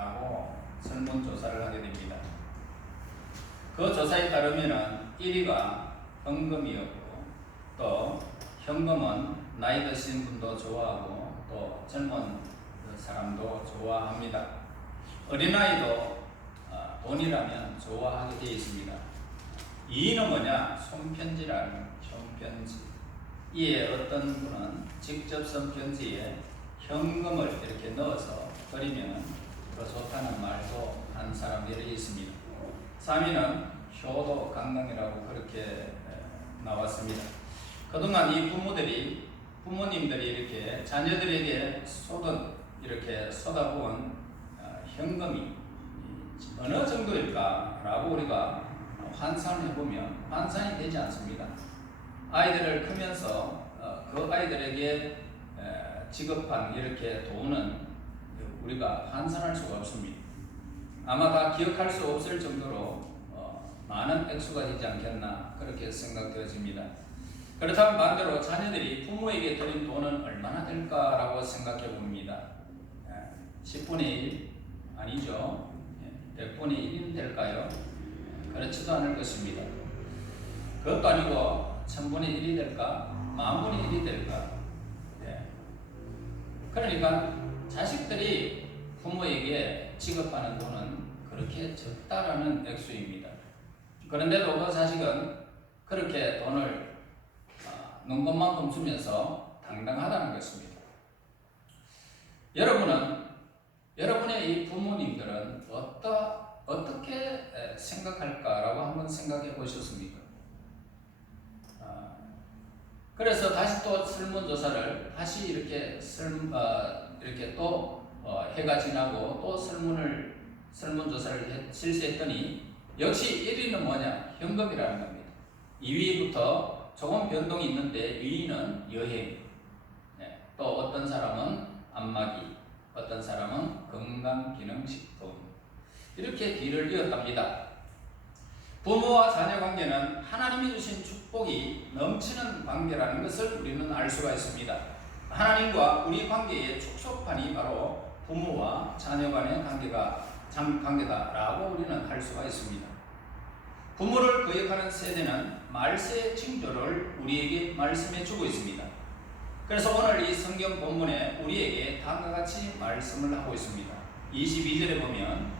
라고 설문조사를 하게 됩니다. 그 조사에 따르면 1위가 현금이었고, 또 현금은 나이 드신 분도 좋아하고 또 젊은 사람도 좋아합니다. 어린아이도 돈이라면 좋아하게 되어 있습니다. 2위는 뭐냐? 손편지라는 손편지. 이에 어떤 분은 직접 쓴 편지에 현금을 이렇게 넣어서 드리면 더 좋다는 말도 한 사람들이 있습니다. 3위는 효도 강당이라고 그렇게 나왔습니다. 그동안 이 부모님들이 이렇게 자녀들에게 이렇게 쏟아부은 현금이 어느 정도일까라고 우리가 환산을 해보면 환산이 되지 않습니다. 아이들을 크면서 그 아이들에게 지급한 이렇게 돈은 우리가 환산할 수가 없습니다. 아마 다 기억할 수 없을 정도로 많은 액수가 되지 않겠나 그렇게 생각되어집니다. 그렇다면 반대로 자녀들이 부모에게 드린 돈은 얼마나 될까라고 생각해 봅니다. 10분의 1 아니죠. 100분의 1은 될까요? 그렇지도 않을 것입니다. 그것도 아니고 1000분의 1이 될까? 10,000분의 1이 될까? 그러니까 자식들이 부모에게 지급하는 돈은 그렇게 적다라는 액수입니다. 그런데도 그 자식은 그렇게 돈을 눈것만큼 주면서 당당하다는 것입니다. 여러분의 이 부모님들은 어떻게 생각할까라고 한번 생각해 보셨습니까? 그래서 다시 또 설문조사를 다시 이렇게 또 해가 지나고 또 설문조사를 실시했더니 역시 1위는 뭐냐? 현금이라는 겁니다. 2위부터 조금 변동이 있는데 2위는 여행, 또 어떤 사람은 안마기, 어떤 사람은 건강기능식품, 이렇게 뒤를 이었답니다. 부모와 자녀 관계는 하나님이 주신 축복이 넘치는 관계라는 것을 우리는 알 수가 있습니다. 하나님과 우리 관계의 축소판이 바로 부모와 자녀 간의 관계다라고 우리는 할 수가 있습니다. 부모를 거역하는 세대는 말세의 징조를 우리에게 말씀해 주고 있습니다. 그래서 오늘 이 성경 본문에 우리에게 다음과 같이 말씀을 하고 있습니다. 22절에 보면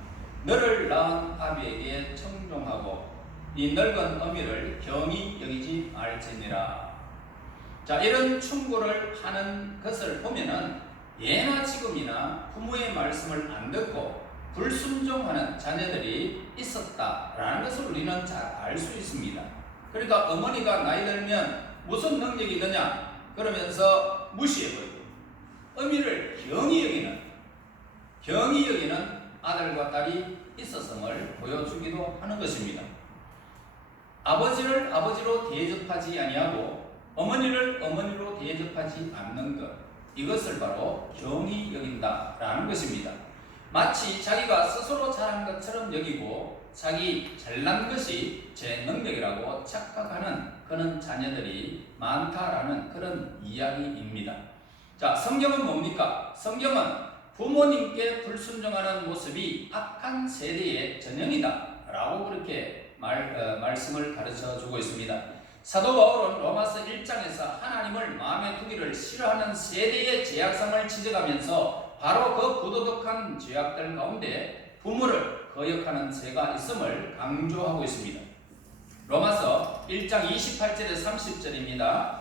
너를 낳은 아비에게 청종하고 이 늙은 어미를 경히 여기지 말지니라. 자, 이런 충고를 하는 것을 보면은 예나 지금이나 부모의 말씀을 안 듣고 불순종하는 자녀들이 있었다라는 것을 우리는 잘 알 수 있습니다. 그러니까 어머니가 나이 들면 무슨 능력이 있느냐 그러면서 무시해버리고 어미를 경히 여기는 아들과 딸이 있었음을 보여주기도 하는 것입니다. 아버지를 아버지로 대접하지 아니하고 어머니를 어머니로 대접하지 않는 것, 이것을 바로 경히 여긴다라는 것입니다. 마치 자기가 스스로 잘한 것처럼 여기고 자기 잘난 것이 제 능력이라고 착각하는 그런 자녀들이 많다라는 그런 이야기입니다. 자, 성경은 뭡니까? 성경은 부모님께 불순종하는 모습이 악한 세대의 전형이다 라고 그렇게 말씀을 가르쳐 주고 있습니다. 사도 바울은 로마서 1장에서 하나님을 마음에 두기를 싫어하는 세대의 죄악성을 지적하면서 바로 그 부도덕한 죄악들 가운데 부모를 거역하는 죄가 있음을 강조하고 있습니다. 로마서 1장 28절에서 30절입니다.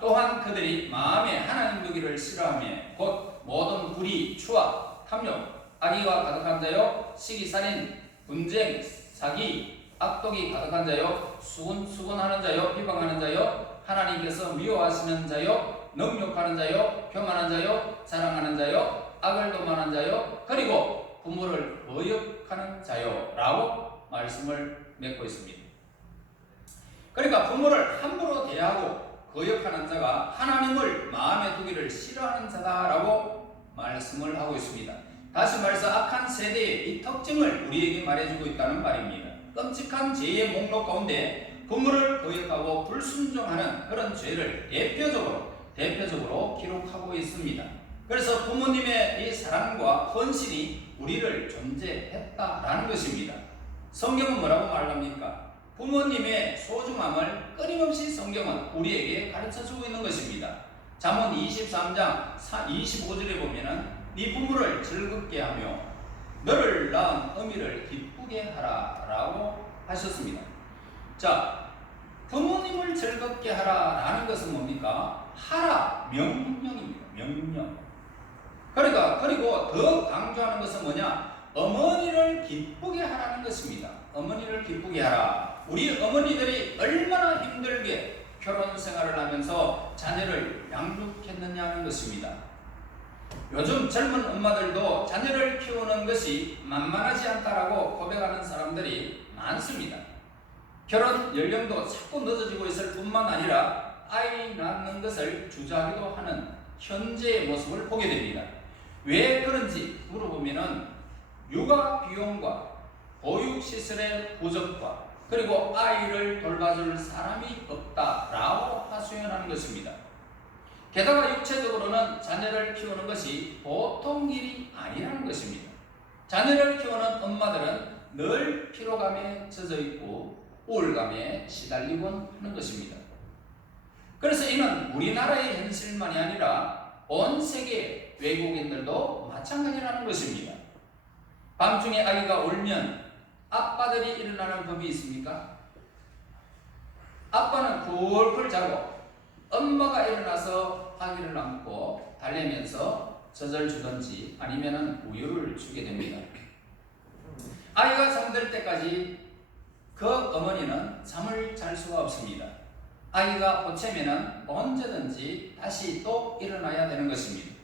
또한 그들이 마음에 하나님 두기를 싫어하며 곧 모든 불의, 추악, 탐욕, 악의가 가득한 자요, 시기살인, 분쟁, 사기, 악독이 가득한 자요, 수군하는 자요, 비방하는 자요, 하나님께서 미워하시는 자요, 능욕하는 자요, 교만한 자요, 자랑하는 자요, 악을 도만한 자요, 그리고 부모를 거역하는 자요 라고 말씀을 맺고 있습니다. 그러니까 부모를 함부로 대하고 거역하는 자가 하나님을 마음에 두기를 싫어하는 자다라고 말씀을 하고 있습니다. 다시 말해서 악한 세대의 이 특징을 우리에게 말해주고 있다는 말입니다. 끔찍한 죄의 목록 가운데 부모를 거역하고 불순종하는 그런 죄를 대표적으로 기록하고 있습니다. 그래서 부모님의 이 사랑과 헌신이 우리를 존재했다라는 것입니다. 성경은 뭐라고 말합니까? 부모님의 소중함을 끊임없이 성경은 우리에게 가르쳐주고 있는 것입니다. 잠언 23장 25절에 보면은 네 부모를 즐겁게 하며 너를 낳은 어미를 기쁘게 하라 라고 하셨습니다. 자, 부모님을 즐겁게 하라 라는 것은 뭡니까? 하라, 명령입니다. 명령. 그러니까 그리고 더 강조하는 것은 뭐냐? 어머니를 기쁘게 하라는 것입니다. 어머니를 기쁘게 하라. 우리 어머니들이 얼마나 힘들게 결혼 생활을 하면서 자녀를 양육했느냐는 것입니다. 요즘 젊은 엄마들도 자녀를 키우는 것이 만만하지 않다라고 고백하는 사람들이 많습니다. 결혼 연령도 자꾸 늦어지고 있을 뿐만 아니라 아이 낳는 것을 주저하기도 하는 현재의 모습을 보게 됩니다. 왜 그런지 물어보면은 육아 비용과 보육시설의 부족과 그리고 아이를 돌봐줄 사람이 없다라고 하소연하는 것입니다. 게다가 육체적으로는 자녀를 키우는 것이 보통 일이 아니라는 것입니다. 자녀를 키우는 엄마들은 늘 피로감에 젖어 있고 우울감에 시달리곤 하는 것입니다. 그래서 이는 우리나라의 현실만이 아니라 온 세계 외국인들도 마찬가지라는 것입니다. 밤중에 아기가 울면 아빠들이 일어나는 법이 있습니까? 아빠는 굴굴 자고 엄마가 일어나서 아기를 안고 달래면서 젖을 주든지 아니면 우유를 주게 됩니다. 아이가 잠들 때까지 그 어머니는 잠을 잘 수가 없습니다. 아이가 보채면은 언제든지 다시 또 일어나야 되는 것입니다.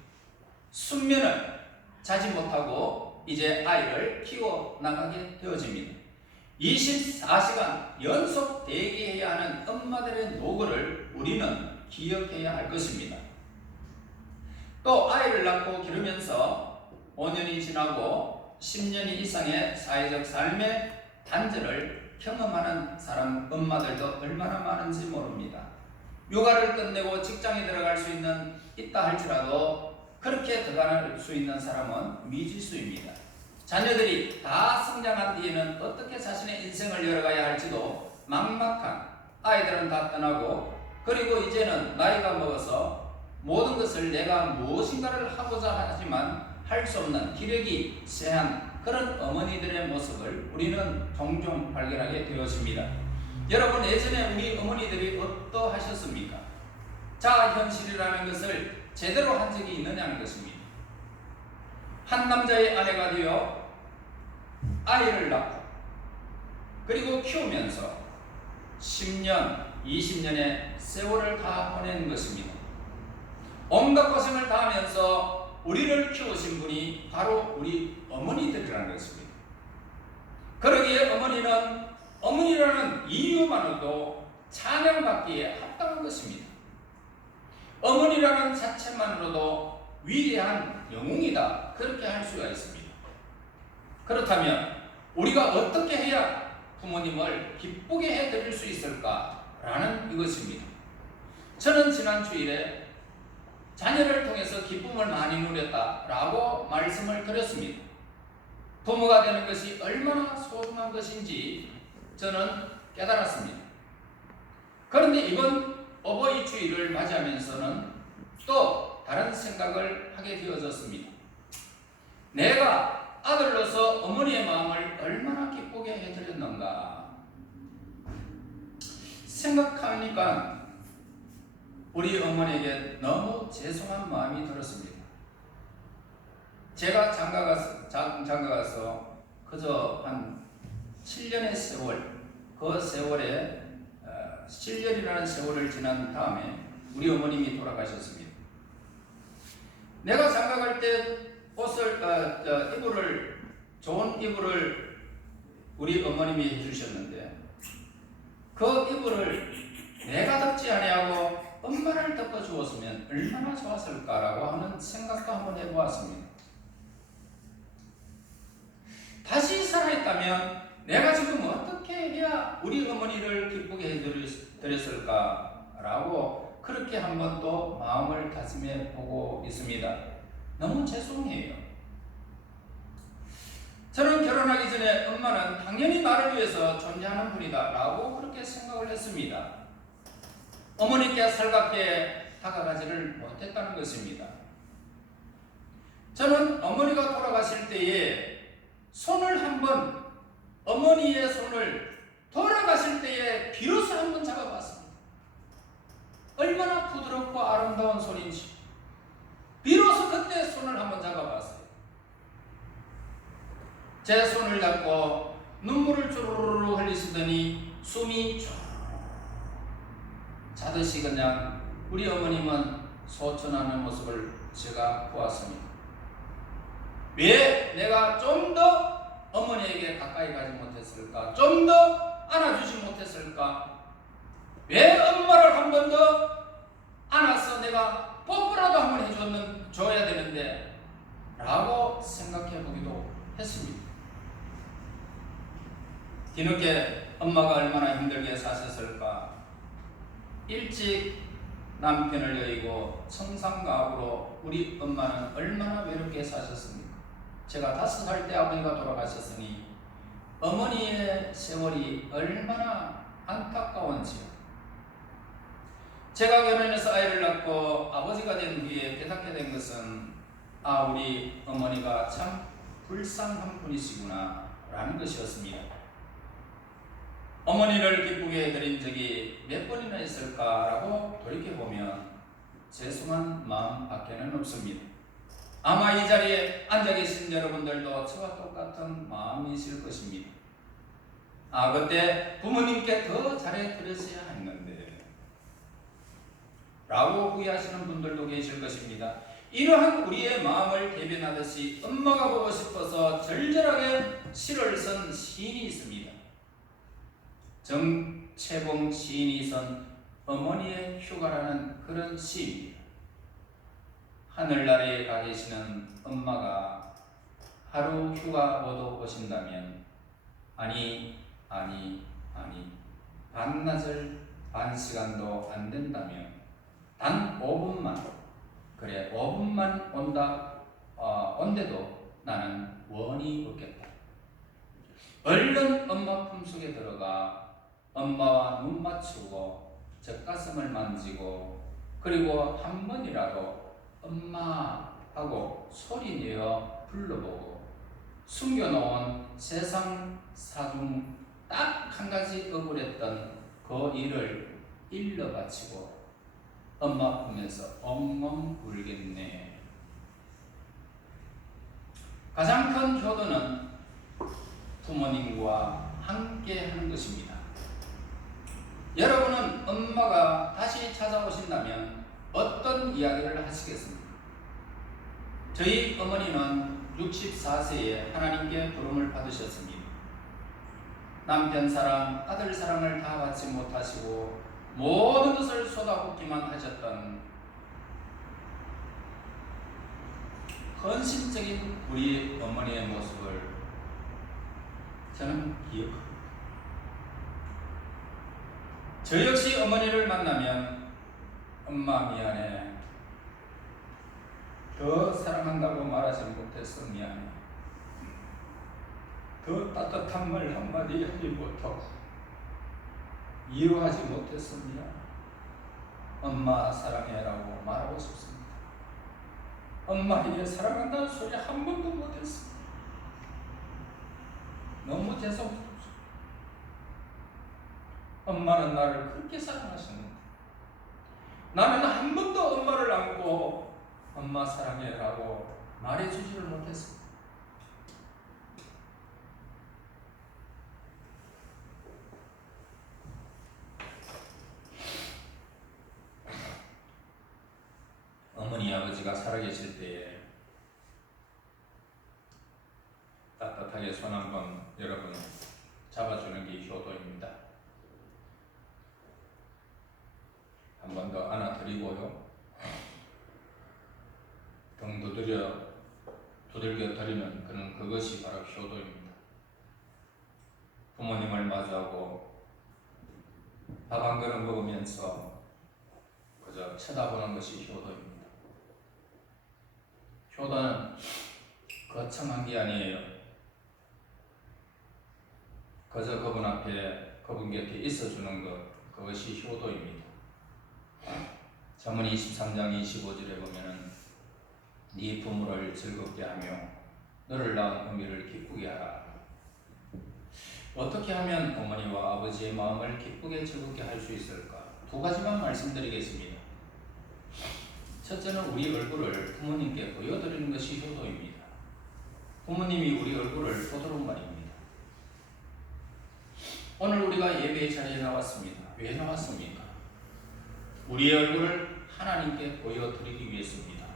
숙면을 자지 못하고 이제 아이를 키워 나가게 되어집니다. 24시간 연속 대기해야 하는 엄마들의 노고를 우리는 기억해야 할 것입니다. 또 아이를 낳고 기르면서 5년이 지나고 10년 이상의 사회적 삶의 단절을 경험하는 사람 엄마들도 얼마나 많은지 모릅니다. 육아를 끝내고 직장에 들어갈 수 있다 할지라도 그렇게 들어갈 수 있는 사람은 미지수입니다. 자녀들이 다 성장한 뒤에는 어떻게 자신의 인생을 열어가야 할지도 막막한 아이들은 다 떠나고 그리고 이제는 나이가 먹어서 모든 것을 내가 무엇인가를 하고자 하지만 할 수 없는 기력이 쇠한 그런 어머니들의 모습을 우리는 종종 발견하게 되었습니다. 여러분 예전에 우리 어머니들이 어떠하셨습니까? 자아 현실이라는 것을 제대로 한 적이 있느냐는 것입니다. 한 남자의 아내가 되어 아이를 낳고 그리고 키우면서 10년, 20년의 세월을 다 보낸 것입니다. 온갖 고생을 다 하면서 우리를 키우신 분이 바로 우리 어머니들이라는 것입니다. 그러기에 어머니는 어머니라는 이유만으로도 찬양받기에 합당한 것입니다. 어머니라는 자체만으로도 위대한 영웅이다 그렇게 할 수가 있습니다. 그렇다면 우리가 어떻게 해야 부모님을 기쁘게 해드릴 수 있을까라는 이것입니다. 저는 지난 주일에 자녀를 통해서 기쁨을 많이 누렸다라고 말씀을 드렸습니다. 부모가 되는 것이 얼마나 소중한 것인지 저는 깨달았습니다. 그런데 이번 어버이 주일을 맞이하면서는 또 다른 생각을 하게 되어졌습니다. 내가 아들로서 어머니의 마음을 얼마나 기쁘게 해드렸는가 생각하니까 우리 어머니에게 너무 죄송한 마음이 들었습니다. 제가 장가 가서 그저 한 7년의 세월, 그 세월에 7년이라는 세월을 지난 다음에 우리 어머님이 돌아가셨습니다. 내가 장가 갈 때 옷을 좋은 이불을 우리 어머님이 해주셨는데 그 이불을 내가 덮지 아니하고 엄마를 덮어주었으면 얼마나 좋았을까라고 하는 생각도 한번 해보았습니다. 다시 살아있다면 내가 지금 어떻게 해야 우리 어머니를 기쁘게 해드렸을까라고 그렇게 한번 또 마음을 다짐해 보고 있습니다. 너무 죄송해요. 저는 결혼하기 전에 엄마는 당연히 나를 위해서 존재하는 분이다 라고 그렇게 생각을 했습니다. 어머니께 살갑게 다가가지를 못했다는 것입니다. 저는 어머니가 돌아가실 때에 손을 한번, 어머니의 손을 돌아가실 때에 비로소 한번 잡아봤습니다. 얼마나 부드럽고 아름다운 손인지 비로소 그때 손을 한번 잡아봤어요. 제 손을 잡고 눈물을 주르르 흘리시더니 숨이 쭉 자듯이 그냥 우리 어머님은 소천하는 모습을 제가 보았습니다. 왜 내가 좀 더 어머니에게 가까이 가지 못했을까? 좀 더 안아주지 못했을까? 왜 엄마를 한 번 더 안아서 내가 뽀뽀라도 한 번 줘야 되는데 라고 생각해 보기도 했습니다. 뒤늦게 엄마가 얼마나 힘들게 사셨을까? 일찍 남편을 여의고 청산가옥으로 우리 엄마는 얼마나 외롭게 사셨습니까? 제가 5살 때 아버지가 돌아가셨으니 어머니의 세월이 얼마나 안타까운지요. 제가 결혼해서 아이를 낳고 아버지가 된 후에 깨닫게 된 것은 우리 어머니가 참 불쌍한 분이시구나 라는 것이었습니다. 어머니를 기쁘게 해드린 적이 몇 번이나 있을까라고 돌이켜보면 죄송한 마음밖에는 없습니다. 아마 이 자리에 앉아 계신 여러분들도 저와 똑같은 마음이실 것입니다. 그때 부모님께 더 잘해드렸어야 했는데 라고 후회하시는 분들도 계실 것입니다. 이러한 우리의 마음을 대변하듯이 엄마가 보고 싶어서 절절하게 시를 쓴 시인이 있습니다. 정채봉 시인이 쓴 어머니의 휴가라는 그런 시입니다. 하늘나라에 가 계시는 엄마가 하루 휴가 모두 오신다면 아니 반나절 반시간도 안 된다면 단 5분만 그래 5분만 온데도 나는 원이 없겠다. 얼른 엄마 품속에 들어가 엄마와 눈 맞추고 젖가슴을 만지고 그리고 한 번이라도 엄마 하고 소리내어 불러보고 숨겨놓은 세상 사중 딱 한 가지 억울했던 그 일을 일러 바치고 엄마 품에서 엉엉 울겠네. 가장 큰 효도는 부모님과 함께 하는 것입니다. 여러분은 엄마가 다시 찾아오신다면 어떤 이야기를 하시겠습니까? 저희 어머니는 64세에 하나님께 부름을 받으셨습니다. 남편 사랑, 아들 사랑을 다 받지 못하시고 모든 것을 쏟아붓기만 하셨던 헌신적인 우리 어머니의 모습을 저는 기억합니다. 저 역시 어머니를 만나면 엄마 미안해. 더 사랑한다고 말하지 못해서 미안해. 더 따뜻한 말 한마디 하지 못하고 이해하지 못해서 미안해. 엄마 사랑해라고 말하고 싶습니다. 엄마에게 사랑한다는 소리 한 번도 못했습니다. 너무 죄송합니다. 엄마는 나를 그렇게 사랑하셨는데 나는 한 번도 엄마를 안고 엄마 사랑해라고 말해주지를 못했습니다. 어머니 아버지가 살아계실 때에 따뜻하게 손 한번 여러분 잡아주는 게 효도입니다. 한 번 더 안아드리고요. 등 두들겨 드리는 그것이 바로 효도입니다. 부모님을 마주하고 밥 한 그릇 먹으면서 그저 쳐다보는 것이 효도입니다. 효도는 거창한 게 아니에요. 그저 그분 앞에, 그분 곁에 있어주는 것, 그것이 효도입니다. 잠언 23장 25절에 보면은 네 부모를 즐겁게 하며 너를 낳은 어미를 기쁘게 하라. 어떻게 하면 어머니와 아버지의 마음을 기쁘게 즐겁게 할 수 있을까? 두 가지만 말씀드리겠습니다. 첫째는 우리 얼굴을 부모님께 보여드리는 것이 효도입니다. 부모님이 우리 얼굴을 보도록 말입니다. 오늘 우리가 예배의 자리에 나왔습니다. 왜 나왔습니까? 우리의 얼굴을 하나님께 보여드리기 위해서입니다.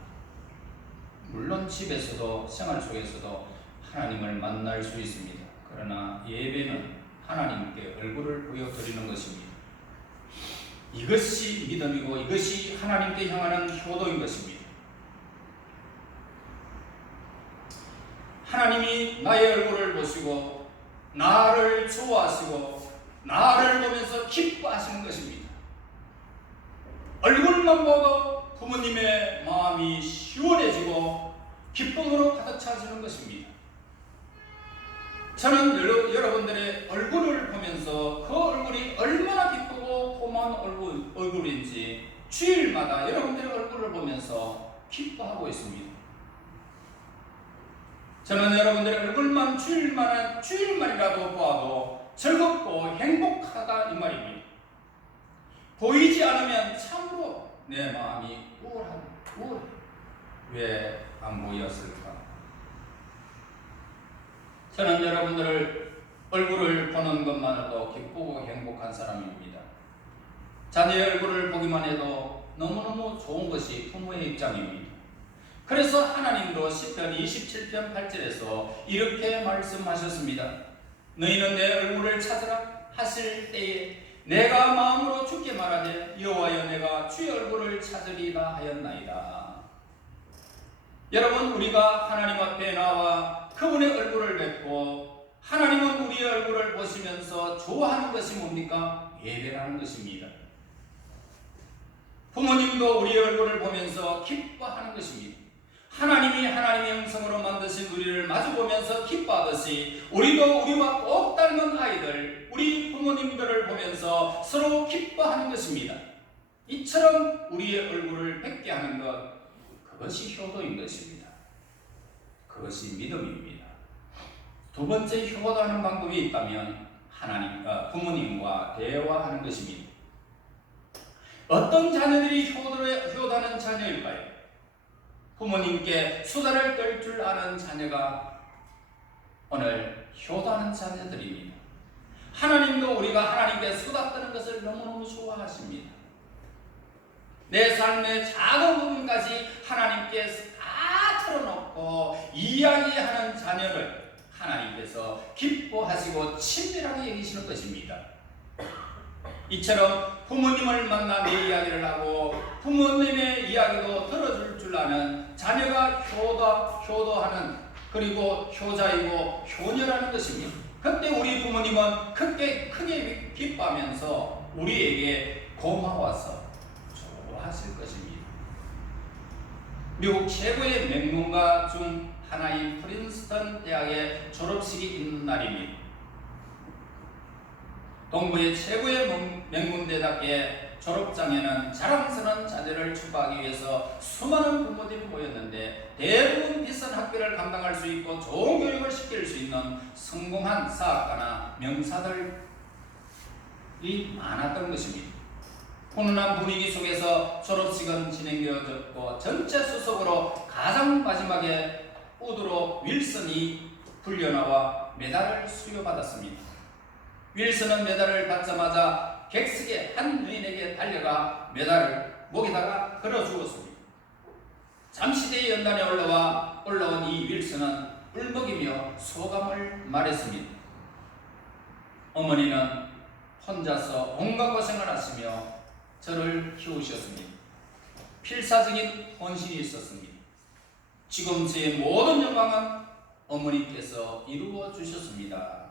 물론 집에서도 생활 속에서도 하나님을 만날 수 있습니다. 그러나 예배는 하나님께 얼굴을 보여드리는 것입니다. 이것이 믿음이고 이것이 하나님께 향하는 효도인 것입니다. 하나님이 나의 얼굴을 보시고 나를 좋아하시고 나를 보면서 기뻐하시는 것입니다. 얼굴만 봐도 부모님의 마음이 시원해지고 기쁨으로 가득 차지는 것입니다. 저는 여러분들의 얼굴을 보면서 그 얼굴이 얼마나 기쁘고 고마운 얼굴인지 주일마다 여러분들의 얼굴을 보면서 기뻐하고 있습니다. 저는 여러분들의 얼굴만 주일만이라도 보아도 즐겁고 행복하다 이 말입니다. 보이지 않으면 참으로 내 마음이 우울해. 왜 안 보였을까? 저는 여러분들을 얼굴을 보는 것만으로도 기쁘고 행복한 사람입니다. 자녀의 얼굴을 보기만 해도 너무너무 좋은 것이 부모의 입장입니다. 그래서 하나님도 시편 27편 8절에서 이렇게 말씀하셨습니다. 너희는 내 얼굴을 찾으라 하실 때에 내가 마음으로 주께 말하되 여호와여 내가 주의 얼굴을 찾으리라 하였나이다. 여러분, 우리가 하나님 앞에 나와 그분의 얼굴을 뵙고 하나님은 우리의 얼굴을 보시면서 좋아하는 것이 뭡니까? 예배라는 것입니다. 부모님도 우리의 얼굴을 보면서 기뻐하는 것입니다. 하나님이 하나님의 형상으로 만드신 우리를 마주보면서 기뻐하듯이 우리도 우리와 꼭 닮은 아이들, 우리 부모님들을 보면서 서로 기뻐하는 것입니다. 이처럼 우리의 얼굴을 뵙게 하는 것, 그것이 효도인 것입니다. 그것이 믿음입니다. 두 번째 효도하는 방법이 있다면 부모님과 대화하는 것입니다. 어떤 자녀들이 효도하는 자녀일까요? 부모님께 수다를 떨 줄 아는 자녀가 오늘 효도하는 자녀들입니다. 하나님도 우리가 하나님께 수다 떠는 것을 너무너무 좋아하십니다. 내 삶의 작은 부분까지 하나님께 다 털어놓고 이야기하는 자녀를 하나님께서 기뻐하시고 친밀하게 여기시는 것입니다. 이처럼 부모님을 만나 내 이야기를 하고 부모님의 이야기도 들어줄 줄 아는 자녀가 효도하는, 그리고 효자이고 효녀라는 것입니다. 그때 우리 부모님은 크게 기뻐하면서 우리에게 고마워서 좋아하실 것입니다. 미국 최고의 맹문가 중 하나인 프린스턴 대학의 졸업식이 있는 날입니다. 동부의 최고의 명문대답게 졸업장에는 자랑스러운 자녀를 축하하기 위해서 수많은 부모들이 모였는데 대부분 비싼 학비를 감당할 수 있고 좋은 교육을 시킬 수 있는 성공한 사학가나 명사들이 많았던 것입니다. 훈훈한 분위기 속에서 졸업식은 진행되어졌고 전체 수석으로 가장 마지막에 우드로 윌슨이 불려나와 메달을 수여받았습니다. 윌슨은 메달을 받자마자 객석의 한 여인에게 달려가 메달을 목에다가 걸어주었습니다. 잠시 뒤에 연단에 올라온 이 윌슨은 울먹이며 소감을 말했습니다. 어머니는 혼자서 온갖 고생을 하시며 저를 키우셨습니다. 필사적인 헌신이 있었습니다. 지금 제 모든 영광은 어머니께서 이루어 주셨습니다.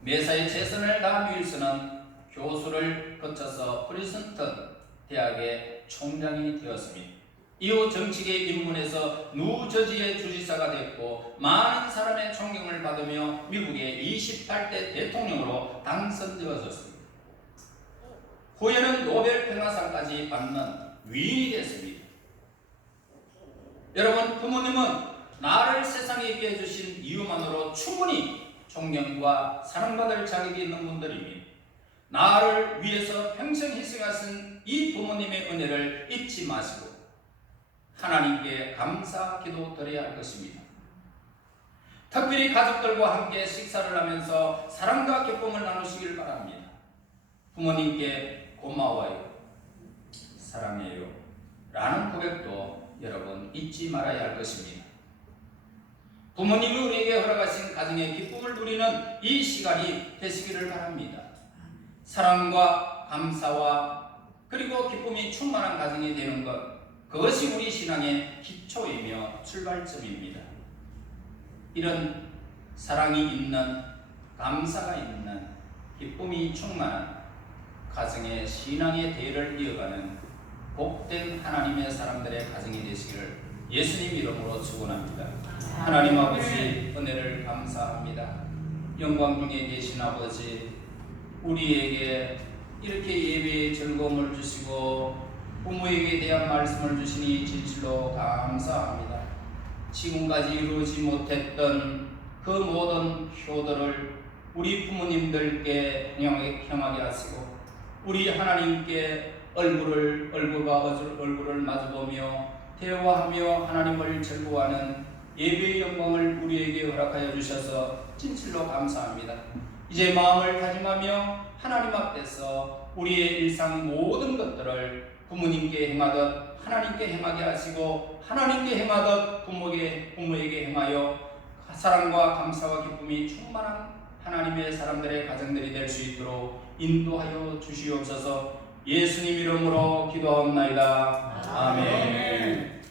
매사에 최선을 다한 윌슨은 교수를 거쳐서 프린스턴 대학의 총장이 되었습니다. 이후 정치계 입문해서 뉴저지의 주지사가 됐고 많은 사람의 존경을 받으며 미국의 28대 대통령으로 당선되어졌습니다. 후에는 노벨 평화상까지 받는 위인이 됐습니다. 여러분, 부모님은 나를 세상에 있게 해주신 이유만으로 충분히 존경과 사랑받을 자격이 있는 분들입니다. 나를 위해서 평생 희생하신 이 부모님의 은혜를 잊지 마시고 하나님께 감사 기도 드려야 할 것입니다. 특별히 가족들과 함께 식사를 하면서 사랑과 기쁨을 나누시길 바랍니다. 부모님께 고마워요, 사랑해요 라는 고백도 여러분 잊지 말아야 할 것입니다. 부모님이 우리에게 허락하신 가정의 기쁨을 누리는 이 시간이 되시기를 바랍니다. 사랑과 감사와 그리고 기쁨이 충만한 가정이 되는 것, 그것이 우리 신앙의 기초이며 출발점입니다. 이런 사랑이 있는, 감사가 있는, 기쁨이 충만한 가정의 신앙의 대를 이어가는 복된 하나님의 사람들의 가정이 되시기를 예수님 이름으로 축원합니다. 하나님 아버지, 은혜를 감사합니다. 영광 중에 계신 아버지, 우리에게 이렇게 예배의 즐거움을 주시고 부모에게 대한 말씀을 주시니 진실로 감사합니다. 지금까지 이루지 못했던 그 모든 효도를 우리 부모님들께 행하게 하시고 우리 하나님께 얼굴과 얼굴을 마주보며 대화하며 하나님을 즐거워하는 예배의 영광을 우리에게 허락하여 주셔서 진실로 감사합니다. 이제 마음을 다짐하며 하나님 앞에서 우리의 일상 모든 것들을 부모님께 행하듯 하나님께 행하게 하시고 하나님께 행하듯 부모에게 행하여 사랑과 감사와 기쁨이 충만한 하나님의 사람들의 가정들이 될 수 있도록 인도하여 주시옵소서. 예수님 이름으로 기도하옵나이다. 아멘.